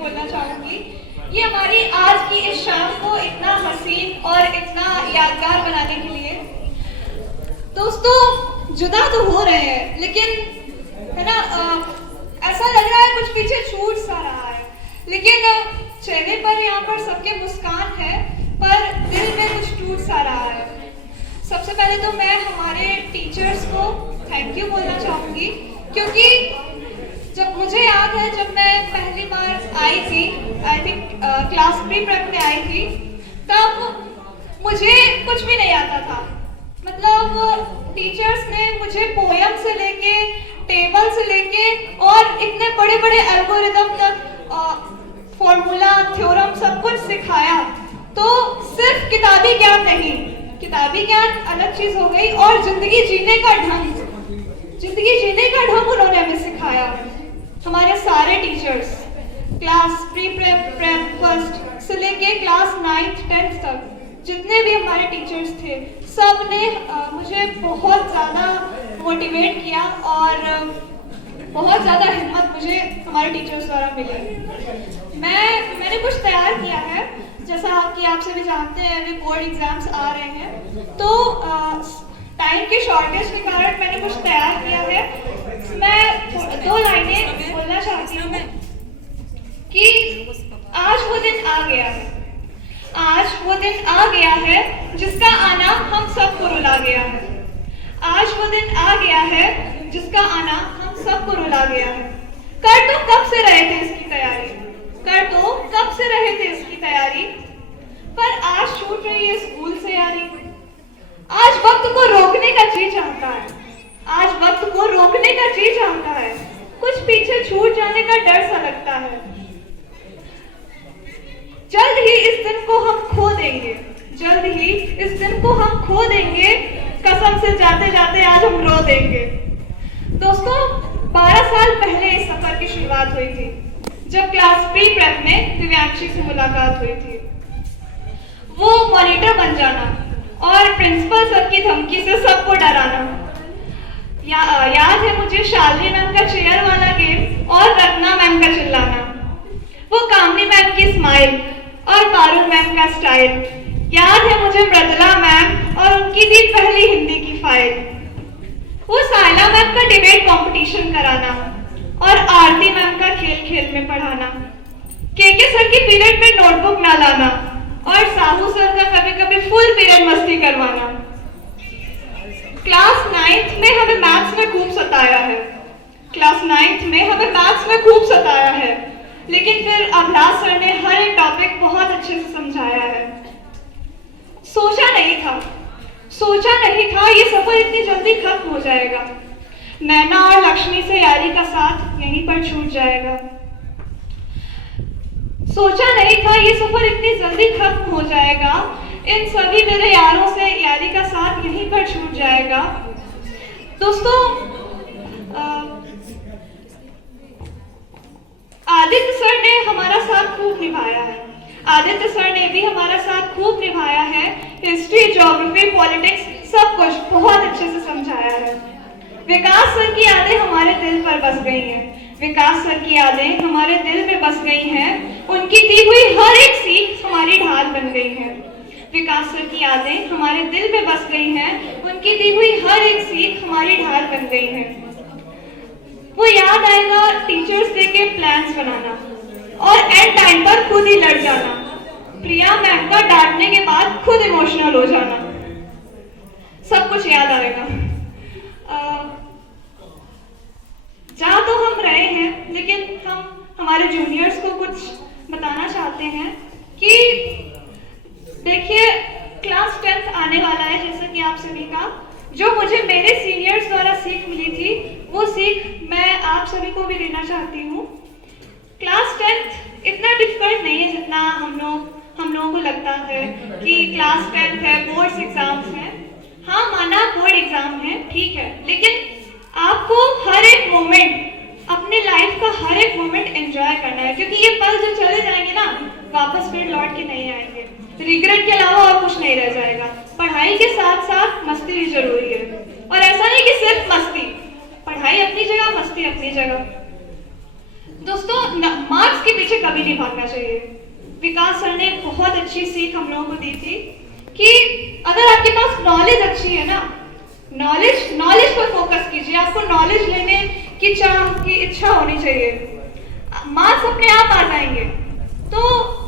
बोलना चाहूंगी। ये हमारी आज की इस शाम को इतना हसीन और इतना यादगार बनाने के लिए दोस्तों जुदा तो हो रहे हैं, लेकिन है ना ऐसा लग रहा है कुछ पीछे छूट सा रहा है, लेकिन चेहरे पर यहाँ पर सबके मुस्कान है, पर दिल में कुछ टूट सा रहा है। सबसे पहले तो मैं हमारे टीचर्स को थैंक यू बोलना चाहूँगी, क्योंकि जब मुझे याद है जब मैं पहली बार आई थी, I think class pre prep में आई थी, तब मुझे कुछ भी नहीं आता था। मतलब टीचर्स ने मुझे पोयम से लेके टेबल से लेके और इतने बड़े बड़े एल्गोरिदम तक फॉर्मूला थ्योरम सब कुछ सिखाया। तो सिर्फ किताबी ज्ञान नहीं, किताबी ज्ञान अलग चीज हो गई, और जिंदगी जीने का ढंग उन्होंने हमें सिखाया। हमारे सारे teachers class pre prep first से लेके क्लास 9th 10th तक जितने भी हमारे टीचर्स थे, सब ने मुझे बहुत ज़्यादा मोटिवेट किया और बहुत ज़्यादा हिम्मत मुझे हमारे टीचर्स द्वारा मिली। मैंने कुछ तैयार किया है, जैसा कि आप सभी जानते हैं अभी बोर्ड एग्जाम्स आ रहे हैं, तो टाइम के शॉर्टेज के कारण मैंने कुछ तैयार किया है। मैं 2 लाइनें बोलना चाहती हूँ कि आज वो दिन आ गया है, आज वो दिन आ गया है जिसका आना हम सबको रुला गया है। आज वो दिन आ गया है जिसका आना हम सबको रुला गया है। कर तो कब से रहे थे इसकी तैयारी, कर तो कब से रहे थे इसकी तैयारी, पर आज छूट रही है स्कूल से यारी। आज वक्त को रोकने का जी चाहता है, आज वक्त को रोकने का जी चाहता है, कुछ पीछे छूट जाने का डर सा लगता है। जल्द ही इस दिन को हम खो देंगे, जल्द ही इस दिन को हम खो देंगे, कसम से जाते जाते आज हम रो देंगे। दोस्तों 12 साल पहले इस सफर की शुरुआत हुई थी, जब क्लास प्री प्रेप में दिव्यांशी से मुलाकात हुई थी। वो मॉनिटर बन जाना और प्रिंसिपल सर की धमकी से सबको डराना। याद है मुझे शालिनी मैम का चेयर वाला गेम और रत्ना मैम का चिल्लाना, वो कामनी मैम की स्माइल और पारुल मैम का स्टाइल। याद है मुझे मृदुला मैम और उनकी थी पहली हिंदी की फाइल। वो साइला मैम का डिबेट कंपटीशन कराना और आरती मैम का खेल खेल में पढ़ाना। के सर की पीरियड में नोटबुक ना लाना और साहू सर का कभी कभी फुल पीरियड मस्ती करवाना। क्लास 9th में हमें मैथ्स में खूब सताया है, क्लास 9th में हमें मैथ्स में खूब सताया है, लेकिन फिर अभिलाष सर ने हर एक टॉपिक बहुत अच्छे से समझाया है। सोचा नहीं था ये सफर इतनी जल्दी खत्म हो जाएगा। नैना और लक्ष्मी से यारी का साथ यहीं पर छूट जाएगा। सोचा नहीं था ये सफर इतनी जल्दी खत्म हो जाएगा, इन सभी मेरे यारों से यारी का साथ यहीं पर छूट जाएगा। दोस्तों आदित्य सर ने हमारा साथ खूब निभाया है, आदित्य सर ने भी हमारा साथ खूब निभाया है। हिस्ट्री, ज्योग्राफी, पॉलिटिक्स सब कुछ बहुत अच्छे से समझाया है। विकास सर की यादें हमारे दिल पर बस गई हैं, विकास सर की यादें हमारे दिल में बस गई हैं। उनकी दी हुई हर एक सीख हमारी ढाल बन गई है। विकास सर की यादें हमारे दिल में बस गई हैं, उनकी दी हुई हर एक सीख हमारी ढाल बन गई है। वो याद आएगा टीचर्स डे के प्लान्स बनाना और एंड टाइम पर खुद ही लड़ जाना, प्रिया मैम का डांटने के बाद खुद इमोशनल हो जाना, सब कुछ याद आएगा। जा तो हम रहे हैं, लेकिन हम हमारे जूनियर्स को कुछ बताना चाहते हैं कि देखिए क्लास 10th आने वाला है, जैसा कि आप सभी का जो मुझे मेरे सीनियर्स द्वारा सीख मिली थी, वो सीख मैं आप सभी को भी देना चाहती हूँ। क्लास 10th इतना डिफिकल्ट नहीं है जितना हम लोगों को लगता है कि क्लास 10th है, बोर्ड्स एग्जाम्स हैं। हाँ माना बोर्ड एग्जाम है, ठीक है, लेकिन आपको हर एक मोमेंट, अपने लाइफ का हर एक मोमेंट एंजॉय करना है, क्योंकि ये पल जो चले जाएंगे ना वापस फिर लौट के नहीं आएंगे। रिग्रेट के अलावा और कुछ नहीं रह जाएगा। पढ़ाई के साथ साथ मस्ती भी जरूरी है, और ऐसा नहीं कि सिर्फ मस्ती, पढ़ाई अपनी जगह, मस्ती अपनी जगह। दोस्तों मार्क्स मार्क्स के पीछे कभी नहीं भागना चाहिए। विकास सर ने एक बहुत अच्छी सीख हम लोगों को दी थी कि अगर आपके पास नॉलेज अच्छी है ना, नॉलेज पर फोकस कीजिए। आपको नॉलेज लेने की इच्छा होनी चाहिए, मार्क्स अपने आप आ जाएंगे। तो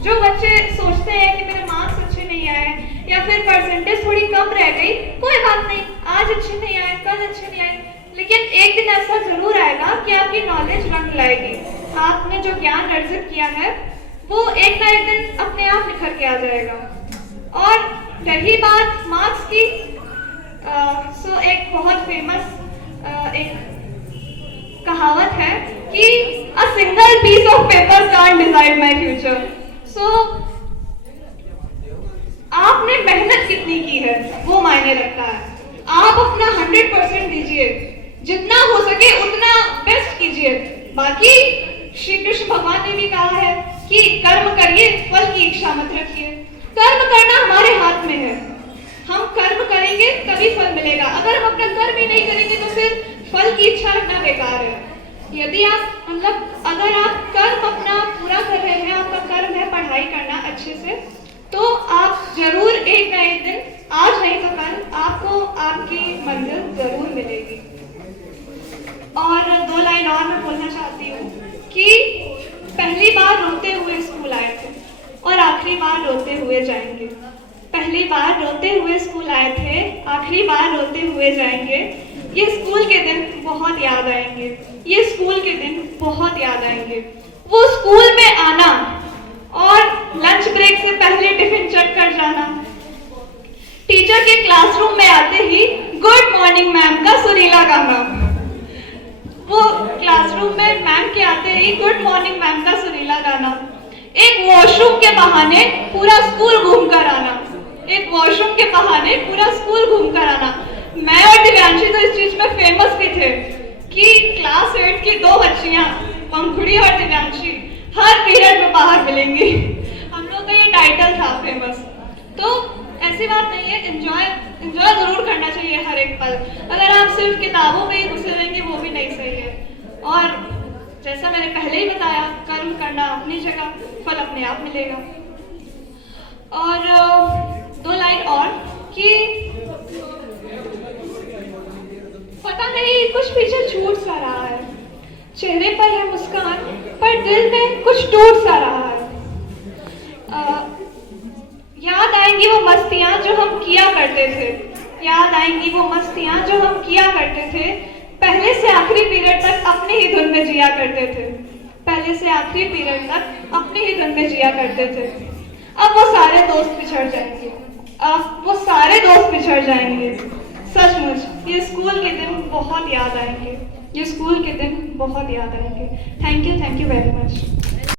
जो बच्चे सोचते हैं कि मेरे मार्क्स अच्छे नहीं आए या फिर परसेंटेज थोड़ी कम रह गई, कोई बात नहीं, आज अच्छे नहीं आए, कल अच्छे नहीं आए, लेकिन एक दिन ऐसा जरूर आएगा कि आपकी नॉलेज रंग लाएगी। आपने जो ज्ञान अर्जित किया है वो एक ना एक दिन अपने आप निखर के आ जाएगा। और रही बात मार्क्स की, सो एक बहुत फेमस एक कहावत है कि a single piece of paper can't decide my future। So आपने मेहनत कितनी की है वो मायने रखता है। आप अपना 100% दीजिए, जितना हो सके उतना बेस्ट कीजिए। बाकी श्री कृष्ण भगवान ने भी कहा है कि कर्म करिए, फल की इच्छा मत रखिए। कर्म करना हमारे हाथ में है, हम कर्म करेंगे तभी फल मिलेगा। अगर हम अपना कर्म ही नहीं करेंगे तो फिर फल की इच्छा रखना बेकार है। यदि आप अगर आप कर्म अपना पूरा कर रहे हैं, आपका कर्म है पढ़ाई करना अच्छे से, तो आप जरूर एक ना एक दिन, आज नहीं तो कल, आपको आपकी मंजिल जरूर मिलेगी। और 2 लाइन और मैं बोलना चाहती हूँ कि पहली बार रोते हुए स्कूल आए थे और आखिरी बार रोते हुए जाएंगे। पहली बार रोते हुए स्कूल आए थे, आखिरी बार रोते हुए जाएंगे। ये स्कूल के दिन बहुत याद आएंगे, ये स्कूल के दिन बहुत याद आएंगे। वो स्कूल में आना और लंच ब्रेक से पहले टिफिन चेक कर जाना, टीचर के क्लासरूम में आते ही गुड मॉर्निंग मैम का सुरीला गाना, वो क्लासरूम में मैम के आते ही गुड मॉर्निंग मैम का सुरीला गाना, एक वॉशरूम के बहाने पूरा स्कूल घूम कर आना, एक वॉशरूम के बहाने पूरा स्कूल घूम कर आना। मैं और दिव्यांशी तो इस चीज में फेमस भी थे कि क्लास 8 की 2 बच्चियां, पंखुड़ी और दिव्यांशी, हर पीरियड में बाहर मिलेंगी। हम लोग का ये टाइटल था फेमस। तो ऐसी बात नहीं है, एंजॉय जरूर करना चाहिए हर एक पल। अगर आप सिर्फ किताबों में ही घुसे रहेंगे वो भी नहीं सही है। और जैसा मैंने पहले ही बताया, कर्म करना अपनी जगह, फल अपने आप मिलेगा। और 2 लाइन और कि पता नहीं कुछ पीछे छूट सा रहा है, चेहरे पर है मुस्कान पर दिल में कुछ टूट सा रहा है। याद आएंगी वो मस्तियां जो हम किया करते थे, याद आएंगी वो मस्तियां जो हम किया करते थे, पहले से आखिरी पीरियड तक अपनी ही धुन में जिया करते थे, पहले से आखिरी पीरियड तक अपनी ही धुन में जिया करते थे। अब वो सारे दोस्त पिछड़ जाएंगे, अब वो सारे दोस्त पिछड़ जाएंगे। सचमुच ये स्कूल के दिन बहुत याद आएंगे, ये स्कूल के दिन बहुत याद आएंगे। Thank you very much.